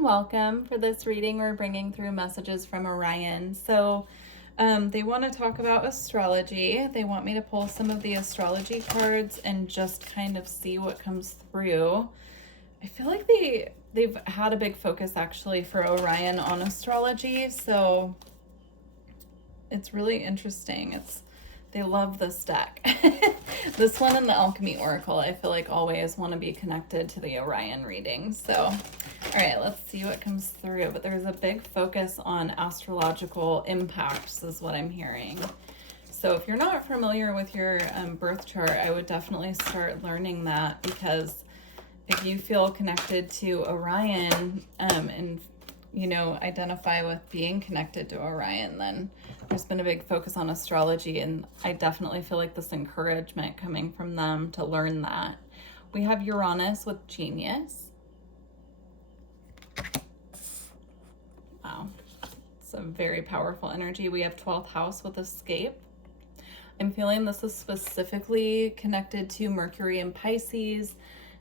and welcome. For this reading, we're bringing through messages from Orion. So they want to talk about astrology. They want me to pull some of the astrology cards and just kind of see what comes through. I feel like they've had a big focus actually for Orion on astrology, so it's really interesting. They love this deck. This one and the Alchemy Oracle, I feel like always want to be connected to the Orion reading. So, all right, let's see what comes through. But there's a big focus on astrological impacts is what I'm hearing. So if you're not familiar with your birth chart, I would definitely start learning that, because if you feel connected to Orion and identify with being connected to Orion, then there's been a big focus on astrology, and I definitely feel like this encouragement coming from them to learn that. We have Uranus with Genius. Wow, it's a very powerful energy. We have 12th house with Escape. I'm feeling this is specifically connected to Mercury and Pisces.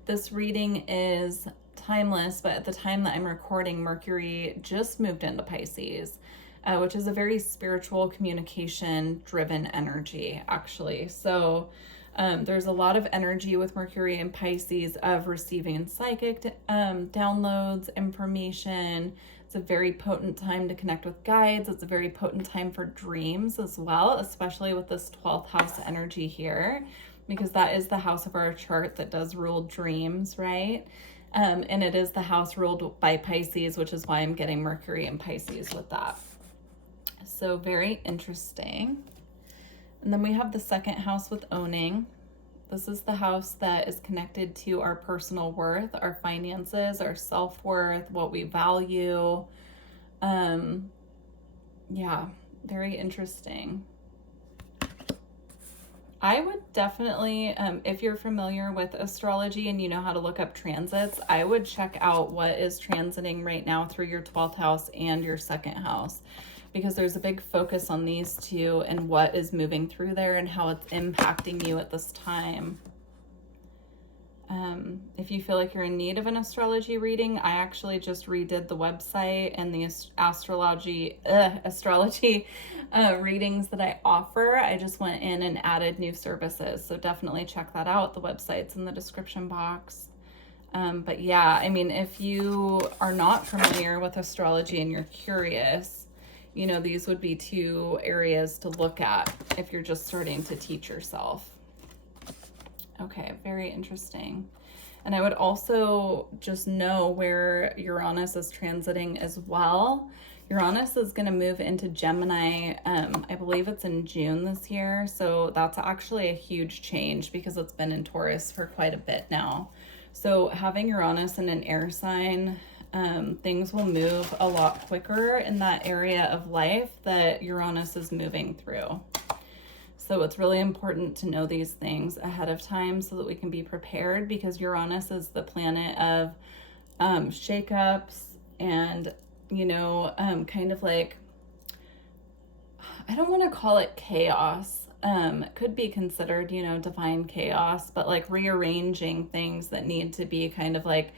This reading is timeless, but at the time that I'm recording, Mercury just moved into Pisces, which is a very spiritual, communication driven energy actually. So there's a lot of energy with Mercury and Pisces of receiving psychic downloads, information. It's a very potent time to connect with guides. It's a very potent time for dreams as well, especially with this 12th house energy here, because that is the house of our chart that does rule dreams, right? And it is the house ruled by Pisces, which is why I'm getting Mercury and Pisces with that. So very interesting. And then we have the second house with Owning. This is the house that is connected to our personal worth, our finances, our self-worth, what we value. Yeah, very interesting. I would definitely, if you're familiar with astrology and you know how to look up transits, I would check out what is transiting right now through your 12th house and your second house, because there's a big focus on these two and what is moving through there and how it's impacting you at this time. If you feel like you're in need of an astrology reading, I actually just redid the website and the astrology readings that I offer. I just went in and added new services. So definitely check that out. The website's in the description box. But yeah, I mean, if you are not familiar with astrology and you're curious, these would be two areas to look at if you're just starting to teach yourself. Okay, very interesting. And I would also just know where Uranus is transiting as well. Uranus is going to move into Gemini, I believe it's in June this year. So that's actually a huge change because it's been in Taurus for quite a bit now. So having Uranus in an air sign, things will move a lot quicker in that area of life that Uranus is moving through. So it's really important to know these things ahead of time so that we can be prepared, because Uranus is the planet of shakeups and, kind of like, I don't want to call it chaos. It could be considered, divine chaos, but like rearranging things that need to be kind of like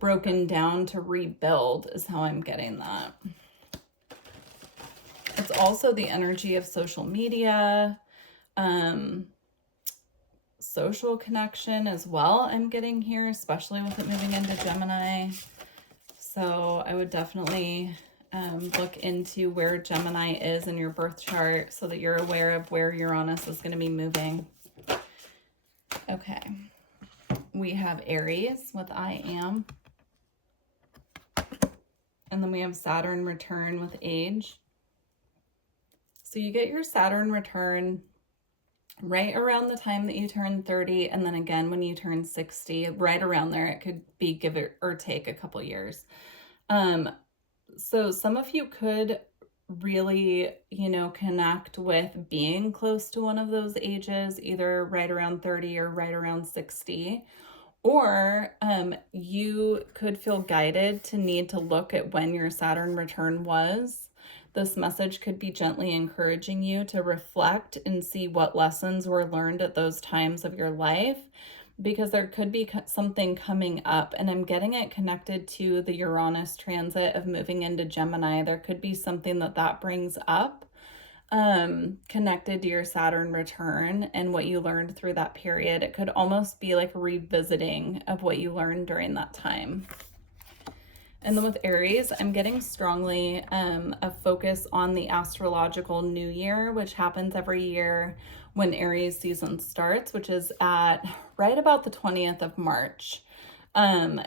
broken down to rebuild is how I'm getting that. It's also the energy of social media, social connection as well, I'm getting here, especially with it moving into Gemini. So I would definitely look into where Gemini is in your birth chart so that you're aware of where Uranus is going to be moving. Okay, we have Aries with I Am. And then we have Saturn return with Age. So you get your Saturn return right around the time that you turn 30, and then again when you turn 60, right around there. It could be give it or take a couple years. So some of you could really, connect with being close to one of those ages, either right around 30 or right around 60. Or you could feel guided to need to look at when your Saturn return was. This message could be gently encouraging you to reflect and see what lessons were learned at those times of your life because there could be something coming up, and I'm getting it connected to the Uranus transit of moving into Gemini. There could be something that brings up, connected to your Saturn return and what you learned through that period. It could almost be like a revisiting of what you learned during that time. And then with Aries, I'm getting strongly a focus on the astrological new year, which happens every year when Aries season starts, which is at right about the 20th of March,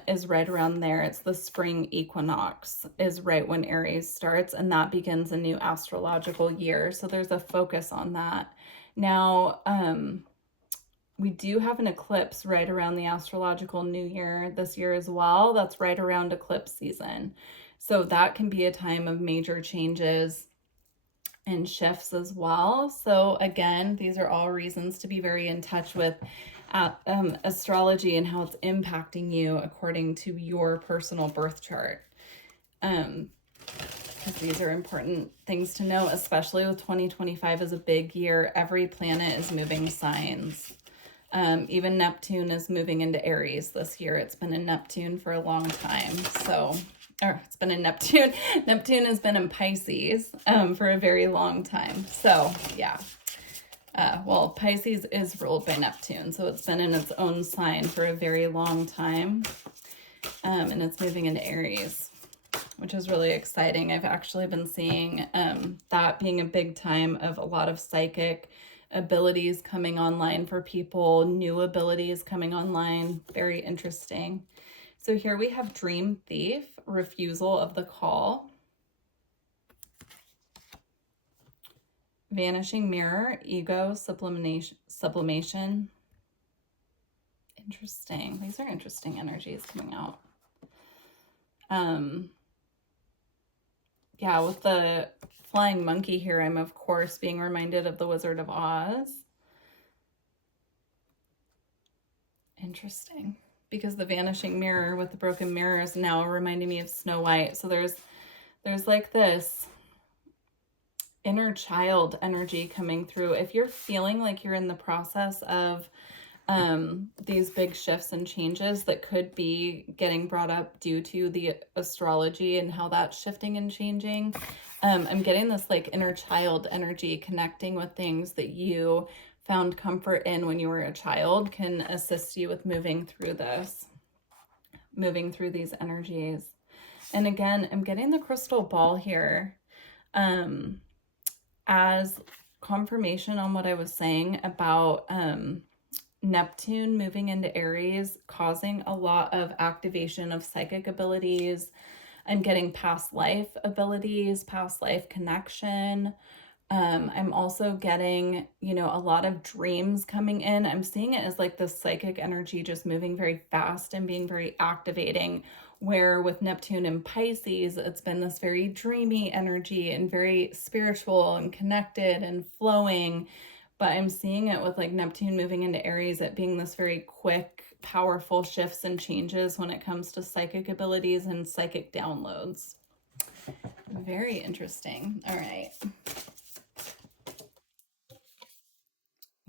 is right around there. It's the spring equinox is right when Aries starts, and that begins a new astrological year. So there's a focus on that. Now, we do have an eclipse right around the astrological new year this year as well. That's right around eclipse season. So that can be a time of major changes and shifts as well. So again, these are all reasons to be very in touch with astrology and how it's impacting you according to your personal birth chart. Because these are important things to know, especially with 2025 is a big year. Every planet is moving signs. Even Neptune is moving into Aries this year. It's been in Neptune for a long time. So, or it's been in Neptune. Neptune has been in Pisces for a very long time. So, yeah. Well, Pisces is ruled by Neptune. So it's been in its own sign for a very long time. And it's moving into Aries, which is really exciting. I've actually been seeing that being a big time of a lot of psychic abilities coming online for people, new abilities coming online. Very interesting. So here we have Dream Thief, refusal of the call. Vanishing Mirror, ego, sublimation. Interesting. These are interesting energies coming out. Yeah, with the flying monkey here, I'm of course being reminded of the Wizard of Oz. Interesting, because the vanishing mirror with the broken mirror is now reminding me of Snow White. So there's like this inner child energy coming through. If you're feeling like you're in the process of these big shifts and changes that could be getting brought up due to the astrology and how that's shifting and changing, I'm getting this like inner child energy connecting with things that you found comfort in when you were a child can assist you with moving through this, moving through these energies. And again, I'm getting the crystal ball here as confirmation on what I was saying about Neptune moving into Aries, causing a lot of activation of psychic abilities. I'm getting past life abilities, past life connection. I'm also getting, you know, a lot of dreams coming in. I'm seeing it as like this psychic energy just moving very fast and being very activating, where with Neptune and Pisces, it's been this very dreamy energy and very spiritual and connected and flowing. But I'm seeing it with like Neptune moving into Aries, it being this very quick, powerful shifts and changes when it comes to psychic abilities and psychic downloads. Very interesting. All right.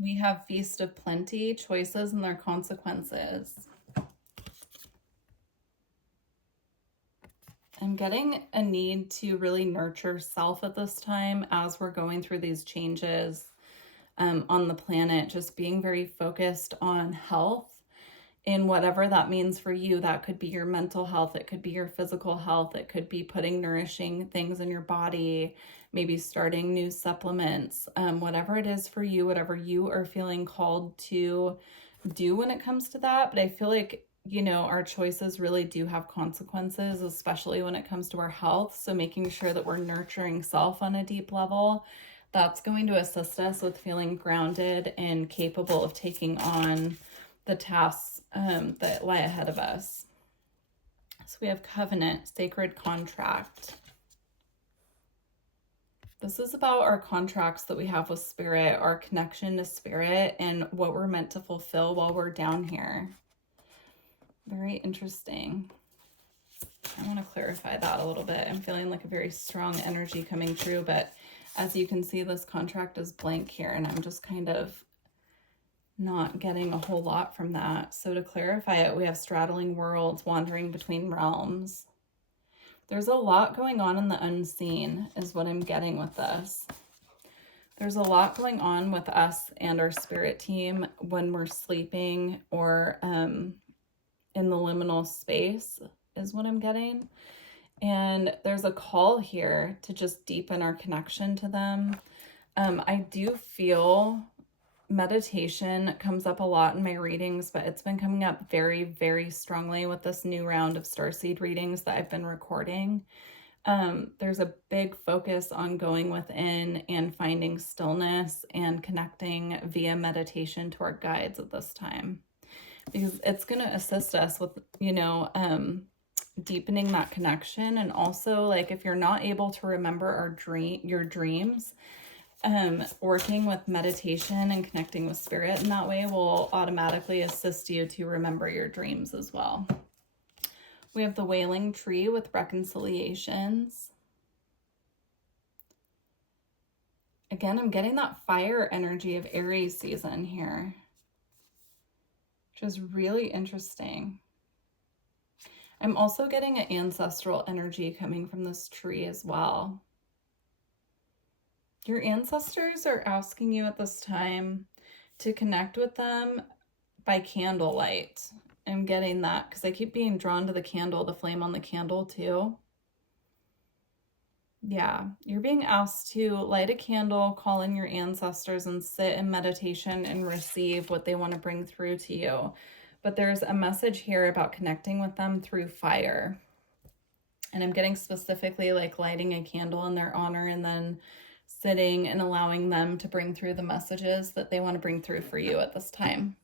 We have Feast of Plenty, choices and their consequences. I'm getting a need to really nurture self at this time as we're going through these changes on the planet, just being very focused on health in whatever that means for you. That could be your mental health, it could be your physical health, it could be putting nourishing things in your body, maybe starting new supplements, whatever it is for you, whatever you are feeling called to do when it comes to that. But I feel like, you know, our choices really do have consequences, especially when it comes to our health. So making sure that we're nurturing self on a deep level, that's going to assist us with feeling grounded and capable of taking on the tasks that lie ahead of us. So we have covenant, sacred contract. This is about our contracts that we have with spirit, our connection to spirit, and what we're meant to fulfill while we're down here. Very interesting. I want to clarify that a little bit. I'm feeling like a very strong energy coming through, but as you can see, this contract is blank here, and I'm just kind of not getting a whole lot from that. So to clarify it, we have straddling worlds, wandering between realms. There's a lot going on in the unseen is what I'm getting with this. There's a lot going on with us and our spirit team when we're sleeping or in the liminal space is what I'm getting. And there's a call here to just deepen our connection to them. I do feel meditation comes up a lot in my readings, but it's been coming up very, very strongly with this new round of Starseed readings that I've been recording. There's a big focus on going within and finding stillness and connecting via meditation to our guides at this time, because it's going to assist us with, you know, deepening that connection. And also, like, if you're not able to remember your dreams, working with meditation and connecting with spirit in that way will automatically assist you to remember your dreams as well. We have the Wailing Tree with reconciliations. Again, I'm getting that fire energy of Aries season here, which is really interesting. I'm also getting an ancestral energy coming from this tree as well. Your ancestors are asking you at this time to connect with them by candlelight. I'm getting that because I keep being drawn to the candle, the flame on the candle too. Yeah, you're being asked to light a candle, call in your ancestors, and sit in meditation and receive what they want to bring through to you. But there's a message here about connecting with them through fire. And I'm getting specifically like lighting a candle in their honor and then sitting and allowing them to bring through the messages that they want to bring through for you at this time.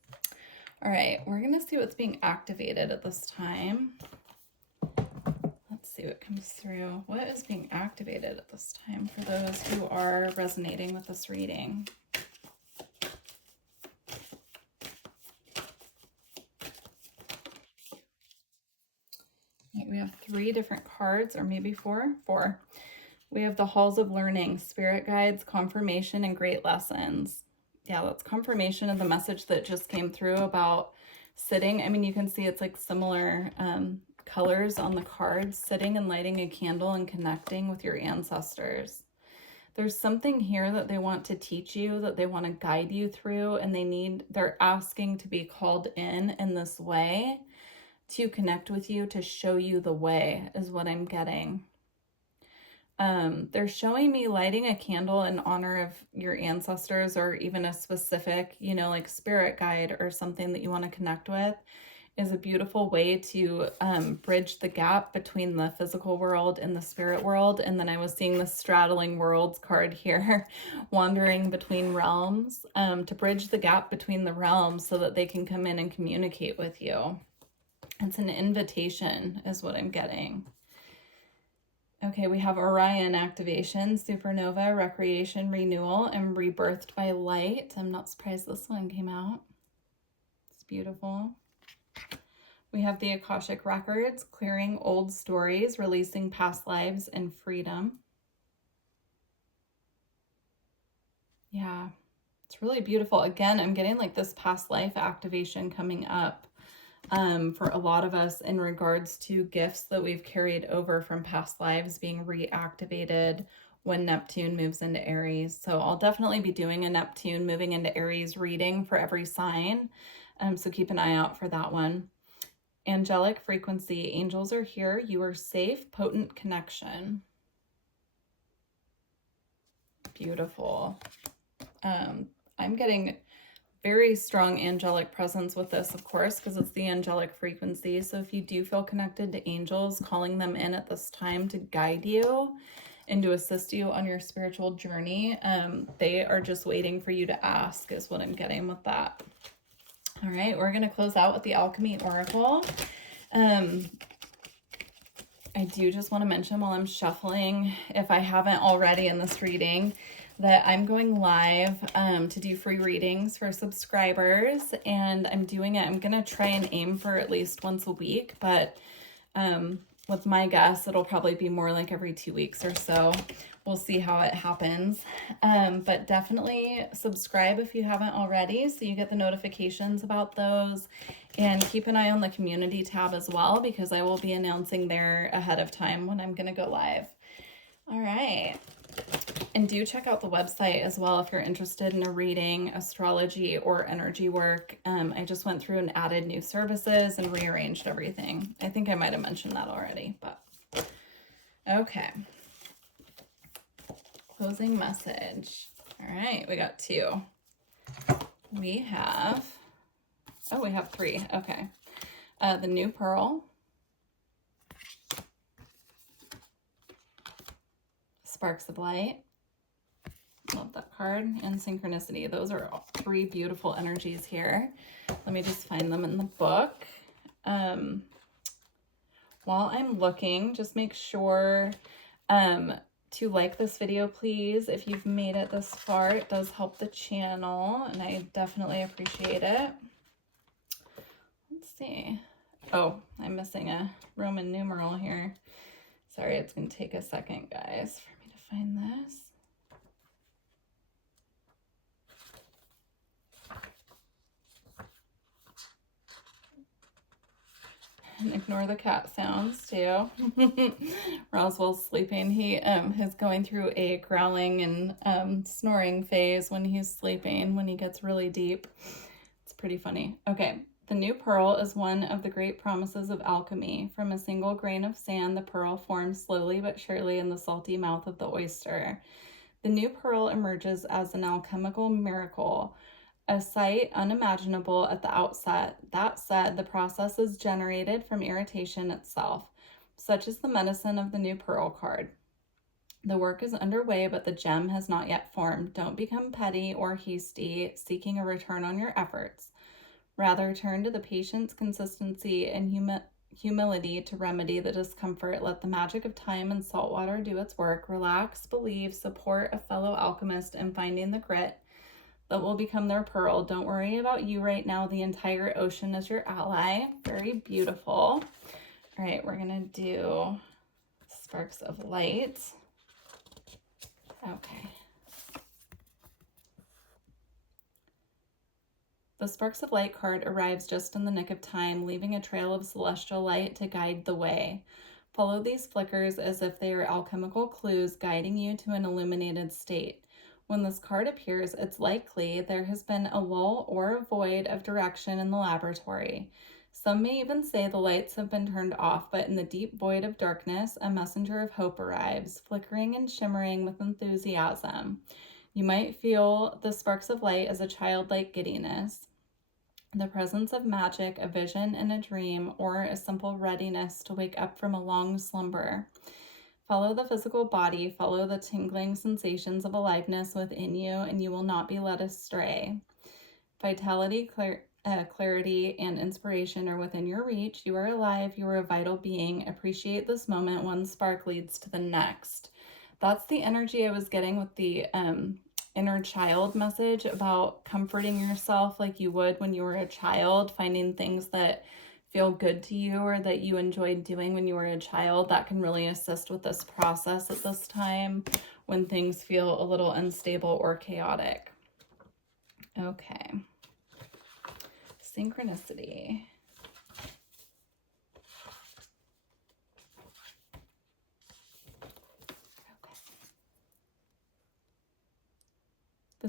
All right, we're going to see what's being activated at this time. Let's see what comes through. What is being activated at this time for those who are resonating with this reading? We have 3 different cards, or maybe 4. 4. We have the Halls of Learning, Spirit Guides, Confirmation, and Great Lessons. Yeah, that's confirmation of the message that just came through about sitting. I mean, you can see it's like similar colors on the cards, sitting and lighting a candle and connecting with your ancestors. There's something here that they want to teach you, that they want to guide you through, and they're asking to be called in this way to connect with you, to show you the way is what I'm getting. They're showing me lighting a candle in honor of your ancestors, or even a specific, you know, like spirit guide or something that you want to connect with, is a beautiful way to bridge the gap between the physical world and the spirit world. And then I was seeing the straddling worlds card here, wandering between realms, to bridge the gap between the realms so that they can come in and communicate with you. It's an invitation is what I'm getting. Okay, we have Orion activation, supernova, recreation, renewal, and rebirthed by light. I'm not surprised this one came out. It's beautiful. We have the Akashic records, clearing old stories, releasing past lives, and freedom. Yeah, it's really beautiful. Again, I'm getting like this past life activation coming up for a lot of us in regards to gifts that we've carried over from past lives being reactivated when Neptune moves into Aries. So I'll definitely be doing a Neptune moving into Aries reading for every sign. So keep an eye out for that one. Angelic frequency, angels are here. You are safe, potent connection. Beautiful. I'm getting very strong angelic presence with this, of course, because it's the angelic frequency. So if you do feel connected to angels, calling them in at this time to guide you and to assist you on your spiritual journey, they are just waiting for you to ask is what I'm getting with that. All right, we're going to close out with the Alchemy Oracle. I do just want to mention while I'm shuffling, if I haven't already in this reading, that I'm going live to do free readings for subscribers, and I'm going to try and aim for at least once a week, but with my guess, it'll probably be more like every 2 weeks or so. We'll see how it happens. But definitely subscribe if you haven't already, so you get the notifications about those. And keep an eye on the community tab as well, because I will be announcing there ahead of time when I'm going to go live. All right. And do check out the website as well if you're interested in a reading, astrology, or energy work. I just went through and added new services and rearranged everything. I think I might have mentioned that already, but okay. Closing message. All right, we got 2. We have 3. Okay. The new pearl. Sparks of light. Love that card. And synchronicity. Those are all 3 beautiful energies here. Let me just find them in the book. While I'm looking, just make sure to like this video, please. If you've made it this far, it does help the channel, and I definitely appreciate it. Let's see. Oh, I'm missing a Roman numeral here. Sorry, it's going to take a second, guys, for me to find this. And ignore the cat sounds too. Roswell's sleeping. He is going through a growling and snoring phase when he's sleeping, when he gets really deep. It's pretty funny. Okay, the new pearl is one of the great promises of alchemy. From a single grain of sand, the pearl forms slowly but surely in the salty mouth of the oyster. The new pearl emerges as an alchemical miracle, a sight unimaginable at the outset. That said, the process is generated from irritation itself. Such is the medicine of the new pearl card. The work is underway, but the gem has not yet formed. Don't become petty or hasty, seeking a return on your efforts. Rather, turn to the patience, consistency, and humility to remedy the discomfort. Let the magic of time and salt water do its work. Relax, believe, support a fellow alchemist in finding the grit that will become their pearl. Don't worry about you right now. The entire ocean is your ally. Very beautiful. All right, we're going to do Sparks of Light. Okay. The Sparks of Light card arrives just in the nick of time, leaving a trail of celestial light to guide the way. Follow these flickers as if they are alchemical clues guiding you to an illuminated state. When this card appears, it's likely there has been a lull or a void of direction in the laboratory. Some may even say the lights have been turned off, but in the deep void of darkness, a messenger of hope arrives, flickering and shimmering with enthusiasm. You might feel the sparks of light as a childlike giddiness, the presence of magic, a vision in a dream, or a simple readiness to wake up from a long slumber. Follow the physical body, follow the tingling sensations of aliveness within you, and you will not be led astray. Vitality, clarity, and inspiration are within your reach. You are alive, you are a vital being. Appreciate this moment. One spark leads to the next. That's the energy I was getting with the inner child message about comforting yourself like you would when you were a child, finding things that feel good to you or that you enjoyed doing when you were a child. That can really assist with this process at this time when things feel a little unstable or chaotic. Okay. Synchronicity. Okay. The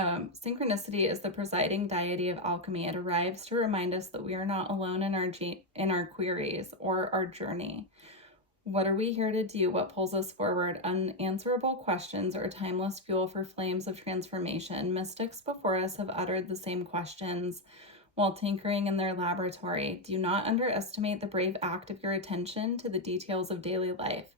synchronicity is the presiding deity of alchemy. It arrives to remind us that we are not alone in our queries or our journey. What are we here to do? What pulls us forward? Unanswerable questions are timeless fuel for flames of transformation. Mystics before us have uttered the same questions while tinkering in their laboratory. Do not underestimate the brave act of your attention to the details of daily life.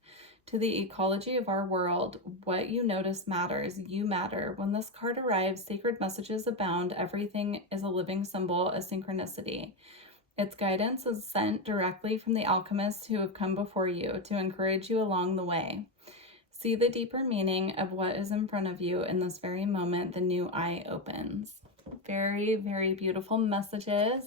To the ecology of our world, what you notice matters. You matter. When this card arrives, sacred messages abound. Everything is a living symbol, a synchronicity. Its guidance is sent directly from the alchemists who have come before you to encourage you along the way. See the deeper meaning of what is in front of you in this very moment. The new eye opens. Very, very beautiful messages.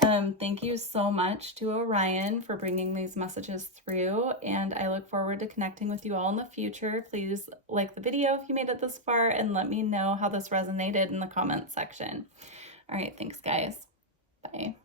Thank you so much to Orion for bringing these messages through, and I look forward to connecting with you all in the future. Please like the video if you made it this far, and let me know how this resonated in the comments section. All right, thanks guys. Bye.